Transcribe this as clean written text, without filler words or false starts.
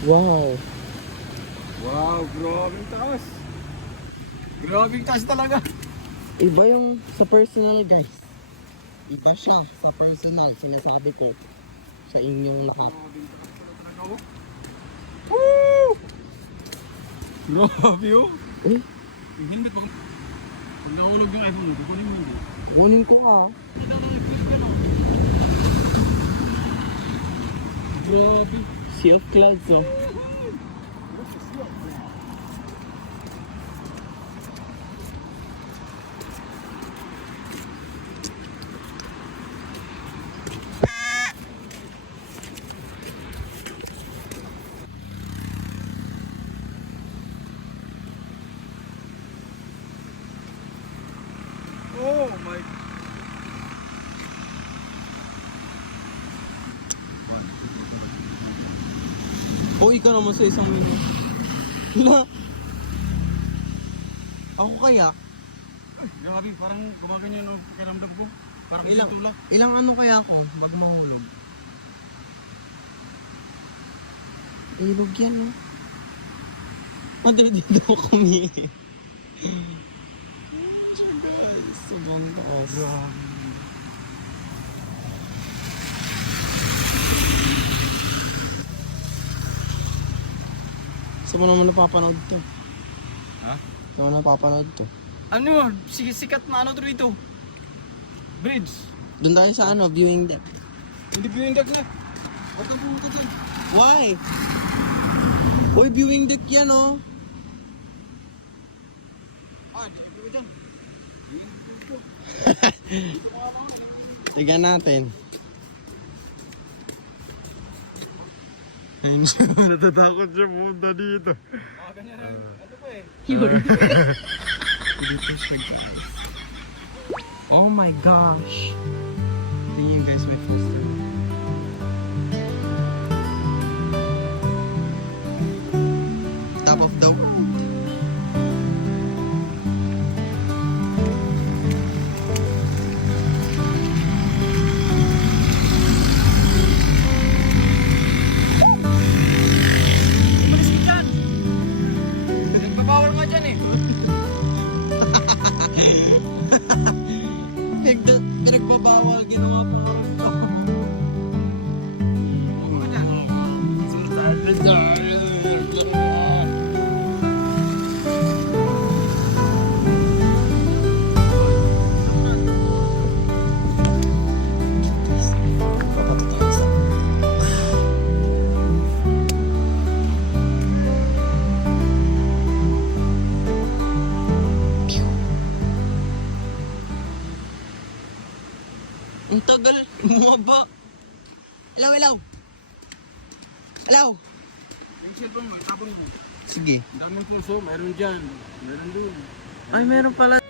Wow. Wow, grabing taas. Grabing taas talaga. Iba yung sa personal, guys. Iba siya sa personal. Sinasabi ko sa inyong lahat. Grabing taas pala talaga, oh. Woo! Grabe, oh. Eh, Hindi pag nahulog yung iPhone mo, kukunin mo hindi. kunin ko ka. Grabe. Sea of clouds, oh. Oh my. Uy, ka naman sa 1 milyon. Hala. Ako kaya? Ay, grabe, parang gumaganyan ang pakiramdam ko. Parang Ilang, tulak. ilang ano kaya ako pag mahulog? Ilog yan, oh. Madali dito ako kumihi. Guys, sobrang taas. Saan mo naman napapanood to? Ha? Saan mo napapanood to? Ano? Sikat na ano to dito? Bridge. Doon tayo sa ano, viewing deck. Hindi ko yung dag na. Huwag kang pumunta dyan. Why? Uy, viewing deck yan, oh. Ah, hindi ko dyan. Tignan natin. Ayun siya, natatakot siya pumunta dito. Ah, ganyan na. Ano ba eh? Dito siya, guys. Oh my gosh. Tingnan guys, my first time. Top of the world. Malis ka dyan! Nagbabawal nga dyan eh. Pinagbabawal, ginawa pa nga ito. Huwag ka dyan. Ang tagal, bumaba. Hello, hello. Hello. Yung cellphone mo, tapon mo. Sige. Ang daming puso, mayroon dyan. Mayroon dun. Ay, meron pala.